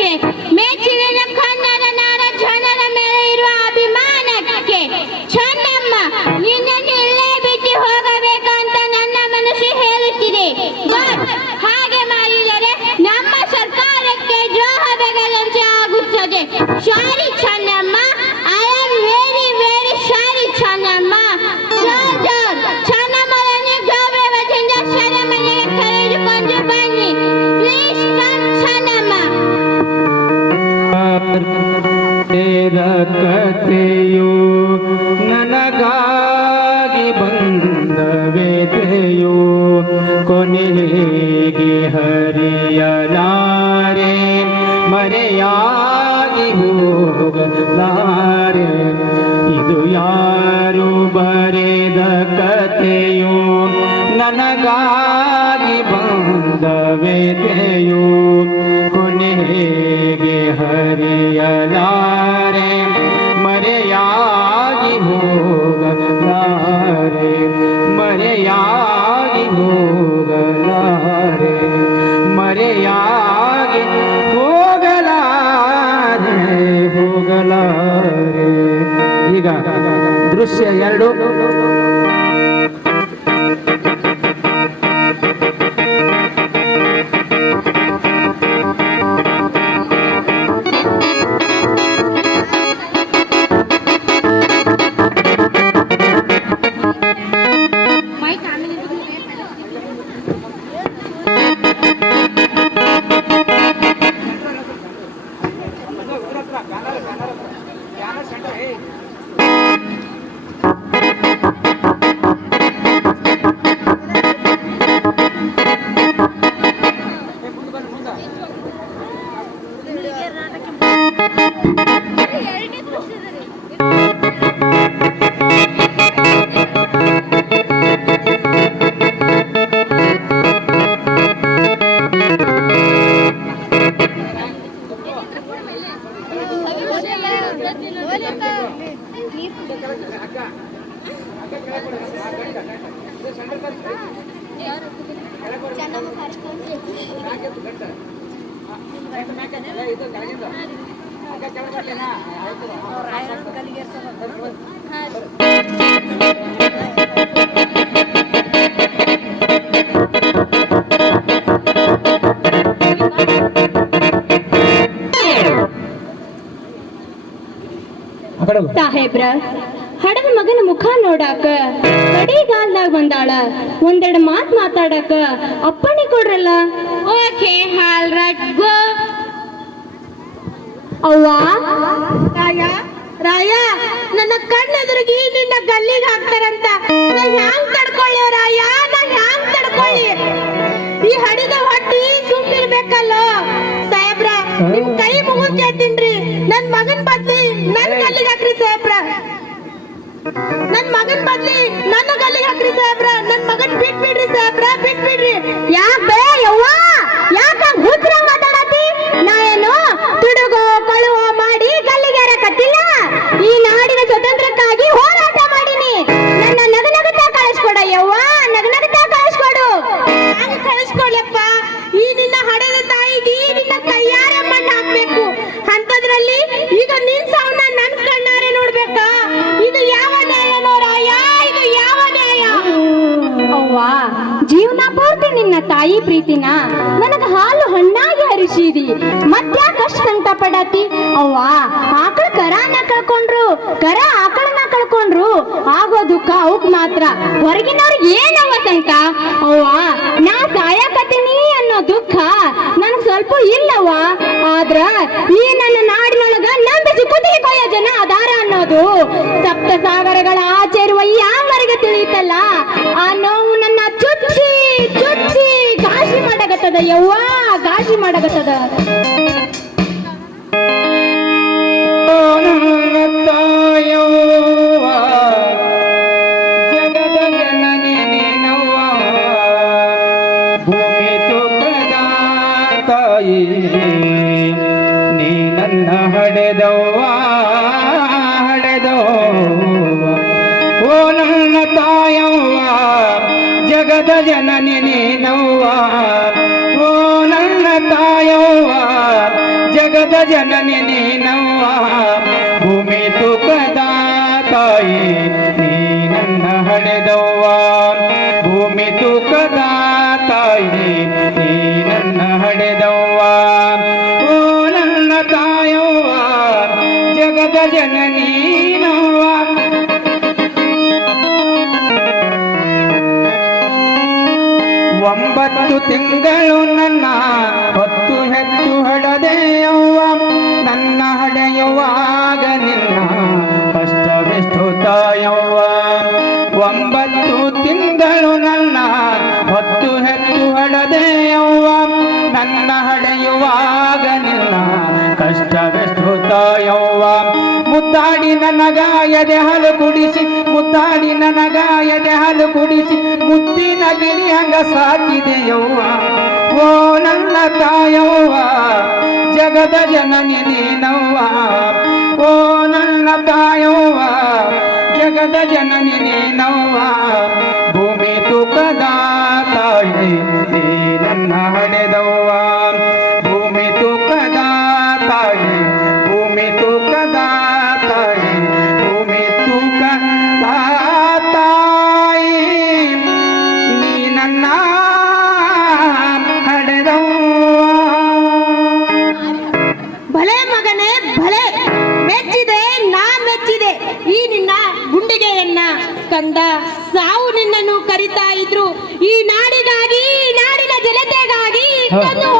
ತ್ಯಾಗಕ್ಕೆ ಮೆಚ್ಚಿನ ಕನ್ನಡ ನಾಡ ಜನರ ಮೇಲೆ ಇರುವ ಅಭಿಮಾನಕ್ಕೆ ಚಂದಮ್ಮ ನಿನ್ನನ್ನು ಇಲ್ಲೇ ಬಿಟ್ಟು ಹೋಗಬೇಕಂತ ನನ್ನ ಮನಸ್ಸು ಹೇಳುತ್ತಿದೆ. ಬಟ್ ಹಾಗೆ ಮಾಡಿದರೆ ನಮ್ಮ ಸರ್ಕಾರಕ್ಕೆ ದ್ರೋಹ ಬಗೆದಂತೆ ಆಗುತ್ತದೆ. Sorry Chandamma, I am very very sorry Chandamma. ಚಂದಮ್ಮನನ್ನು ಗೌರವದಿಂದ ಸೆರೆಮನೆಗೆ ಕರೆದುಕೊಂಡು ಬನ್ನಿ. Please come Chandamma. ಕಥೆಯು ನನಗಾಗಿ ಬಂದ ವೇದೆಯು ಕೊನೆಗೆ ಹರಿಯಲಾರೆ, ಮರೆಯಾಗಿ ಹೋಗಲಾರೆ. ಇದು ಯಾರು ಬರೆದ ಕಥೆಯು ನನಗಾಗಿ ಬಂದ ವೇದೆಯು ಕೊನೆಗೆ ಹರಿಯಲಾರೆ, ಮರೆಯಾಗಿ ಹೋಗಲಾರೆ, ಮರೆಯಾಗಿ ಹೋಗಲಾರೆ, ಮರೆಯಾಗಿ ಹೋಗಲಾರೆ, ಹೋಗಲಾರೆ. ಈಗ ದೃಶ್ಯ 2. ಸಾಹೇಬ್ರ, ಹಡದ ಮಗನ ಮುಖ ನೋಡಾಕ ಕಡಿಗಾಲ್ದಾಗ ಬಂದಾಳ. ಒಂದೆರಡು ಮಾತು ಮಾತಾಡಕ ಅಪ್ಪಣೆ ಕೊಡ್ರಲ್ಲ. ಓಕೆ, ಆಲ್ ರೈಟ್, ಗೋ. ಅವ್ವ ರಾಯ, ನನ್ನ ಕಣ್ಣೆದುರಿಗೆ ನಿನ್ನ ಗಲ್ಲಿಗೆ ಹಾಕ್ತಾರಂತ ನಾ ಹ್ಯಾಂಗ್ ತಡ್ಕೊಳ್ಳಿ ರಾಯ, ನಾ ಹ್ಯಾಂಗ್ ತಡ್ಕೊಳ್ಳಿ? ಈ ಹಡಿದ ಹೊಟ್ಟಿ ಸುಮ್ಮಿರ್ಬೇಕಲ್ಲೋ ಸಾಹೇಬ್ರ. ನಿಮ್ ಕೈ ಮುಗಿದ್ ಕೇಳ್ತೀನ್ರಿ, ನನ್ ಮಗನ್ ಬದ್ಲಿ ನನ್ ಗಲ್ಲಿಗೆ ಹಾಕ್ರಿ ಸಾಹೇಬ್ರ. ನನ್ ಮಗನ್ ಬದ್ಲಿ ನನ್ನ ಗಲ್ಲಿಗೆ ಹಾಕ್ರಿ ಸಾಹೇಬ್ರ. ನನ್ ಮಗನ್ ಬಿಟ್ಬಿಡ್ರಿ ಸಾಹೇಬ್ರ, ಬಿಟ್ಬಿಡ್ರಿ. ಯಾಕೆ ಯವ್ವ, ಯಾಕ ಹುಚ್ರ ಮಾತಾಡತಿ? ನಾ ಏನು ತುಡುಗೋ ಕಳುವೋ ಮಾಡಿ ಗಲ್ಲಿಗೆ ಹಾರಕತ್ತಿಲ್ಲ. ಈ ನಾಡಿನ ಸ್ವತಂತ್ರಕ್ಕಾಗಿ ಹೋರಾಟ ಮಾಡೀನಿ. ನನ್ನ ನಗನಗುತ್ತಾ ಕಳಿಸ್ಕೊಡ ಯವ್ವ, ನಗನಗುತ್ತಾ ಕಳಿಸ್ಕೊಡು. ನಾನು ಕಳಿಸ್ಕೊಳಪ್ಪ. ಈ ನಿನ್ನ ಹಡೆದ ತಾಯಿಗೆ ನಿನ್ನ ಕೈಯಾರೆ ಮಣ್ಣು ಹಾಕ್ಬೇಕು. ಅಂತದ್ರಲ್ಲಿ ಈಗ ನಿನ್ ಸಾವನ್ನ ನನ್ ಕಣ್ಣಾರೆ ನೋಡ್ಬೇಕಾ? ಇದು ಯಾವ ನ್ಯಾಯನೋ ರಾಯ, ಇದು ಯಾವ ನ್ಯಾಯ? ಅವ್ವ, ಜೀವನ ಪೂರ್ತಿ ನಿನ್ನ ತಾಯಿ ಪ್ರೀತಿನ ನನಗ ಹಾಲು ಹಣ್ಣಾಗಿ ಹರಿಸಿದಿ. ಮತ್ತ್ಯಾಕಷ್ಟು ಸಂಕಟ ಪಡತಿ? ಅವ್ವ, ಆಕಳ ಕರಾನ ಕಳ್ಕೊಂಡ್ರು, ಕರ ಆಕಳನ್ನ ಕಳ್ಕೊಂಡ್ರು ಆಗೋ ದುಃಖ ಅವಕ್ ಮಾತ್ರ. ಹೊರಗಿನವ್ರಿಗೆ ಏನವ್ವ ಸಂಕಟ? ಅವ್ವ, ನಾ ಸಾಯಕತ್ತೀನಿ ಅನ್ನೋ ದುಃಖ ನನಗ್ ಸ್ವಲ್ಪ ಇಲ್ಲವ್ವ. ಆದ್ರ ಈ ನನ್ನ ನಾಡಿನೊಳಗ ನಂಬಿಸಿ ಕುದಿಲಿ ಕೊಯ್ಯೋ ಜನ ಅದಾರ ಅನ್ನೋದು ಸಪ್ತ ಸಾಗರಗಳ ಆಚೆ ಇರುವ ಯಾವರೆಗೆ ತಿಳಿಯುತ್ತಲ್ಲ. ಆ ನೋವು ನನ್ನ ಚುಚ್ಚಿ ಚುಚ್ಚಿ ಗಾಶಿ ಮಾಡಗತ್ತದ ಯವ್ವ, ಗಾಶಿ ಮಾಡಗತ್ತದ. ಜಗದ ಜನನಿ ನೀನವ್ವ, ಭೂಮಿ ತುಕದ ತಾಯಿ ನೀ ನನ್ನ ಹಡೆದವ್ವ, ಹಡೆದವ್ವ. ಓ ನನ್ನ ತಾಯವ್ವ, ಜಗದ ಜನನಿ ನೀನವ್ವ. ಓ ನನ್ನ ತಾಯವ್ವ, ಜಗದ ಜಗದ ಜನನಿ ನೀನವ್ವ ಭೂಮಿ ತೂಕದ ತಾಯಿ ನೀ ನನ್ನ ಹಡೆದವ್ವ ಭೂಮಿ ತೂಕದ ತಾಯಿ ನೀ ನನ್ನ ಹಡೆದವ್ವ ಓ ನನ್ನ ತಾಯವ್ವ ಜಗದ ಜನನಿ ನವ್ವ ಒಂಬತ್ತು ತಿಂಗಳು ನನ್ನ ಹೊತ್ತು ಹೆತ್ತು ಹಡದೆಯವ್ವ ನನ್ನ ಹಡೆಯುವಾಗ ನಿನ್ನ ಕಷ್ಟವೆಷ್ಟು ತಾಯವ್ವ ಒಂಬತ್ತು ತಿಂಗಳು ನನ್ನ ಹೊತ್ತು ಹೆತ್ತು ಹಡದೆಯವ್ವ ನನ್ನ ಹಡೆಯುವಾಗ ನಿನ್ನ ಕಷ್ಟವೆಷ್ಟು ತಾಯವ್ವ ಮುದ್ದಾಡಿ ನನಗಾಯದೆ ಹಾಲು ಕುಡಿಸಿ ಮುದ್ದಾಡಿ ನನಗಾಯದೆ ಹಾಲು ಕುಡಿಸಿ ಮುದ್ದಿನ ಗಿಳಿ ಹಂಗ ಸಾಕಿದೆಯವ್ವ ಓ ನನ್ನ ತಾಯವ್ವ ಜಗದ ಜನನಿ ನೀನವ್ವ ಓ ನನ್ನ ತಾಯವ್ವ ಜಗದ ಜನನಿ ನೀನವ್ವ ಭೂಮಿ ತೂಕದ ತಾಯಿ ನೀ ನನ್ನ ಹಡೆದವ್ವ ಭೂಮಿ ತೂಕದ ತಾಯಿ ಭೂಮಿ ತೂಕದ ತಾಯಿ ಭೂಮಿ ತೂಕದ ತಾಯಿ ನೀ ನನ್ನ ಹಡೆದವ್ವ ಭಲೆ ಮಗನೇ ಭಲೆ ಮೆಚ್ಚಿದೆ ನಾ ಮೆಚ್ಚಿದೆ ಈ ನಿನ್ನ ಗುಂಡಿಗೆಯನ್ನ ಕಂದ ಸಾವು ನಿನ್ನನ್ನು ಕರಿತಾ ಇದ್ರು ಈ ನಾಡಿಗಾಗಿ ಈ ನಾಡಿನ ಜನತೆಗಾಗಿ ಕಣ್ಣು